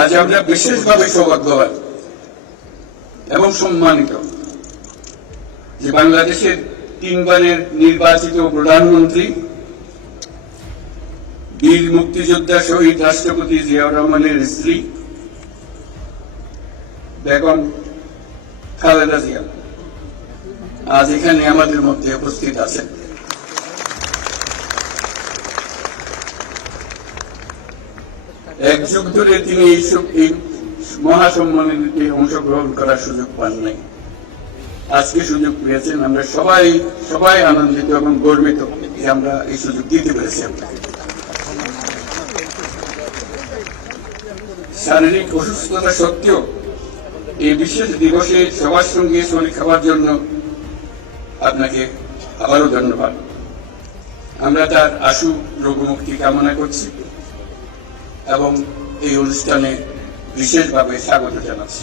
আজ আমরা বিশেষভাবে সৌভাগ্যবান এবং সম্মানিত যে বাংলাদেশের 3 বারের নির্বাচিত প্রধানমন্ত্রী বীর মুক্তিযোদ্ধা শহীদ রাষ্ট্রপতি জিয়াউর রহমানের স্ত্রী বেগম খালেদা জিয়া আজ এখানে আমাদের মধ্যে উপস্থিত আছেন। এক যুগ ধরে তিনি এই মহাসম্মেলনে অংশগ্রহণ করার সুযোগ পান নাই, আজকে সুযোগ পেয়েছেন। আমরা সবাই আনন্দিত এবং গর্বিত যে আমরা এই সুযোগ দিতে পেরেছি আপনাকে। শারীরিক অসুস্থতা সত্ত্বেও এই বিশেষ দিবসে সবার সঙ্গে শরীর খাওয়ার জন্য আপনাকে আবারও ধন্যবাদ। আমরা তার আশু রোগমুক্তি কামনা করছি এবং এই অনুষ্ঠানে বিশেষভাবে স্বাগত জানাচ্ছি।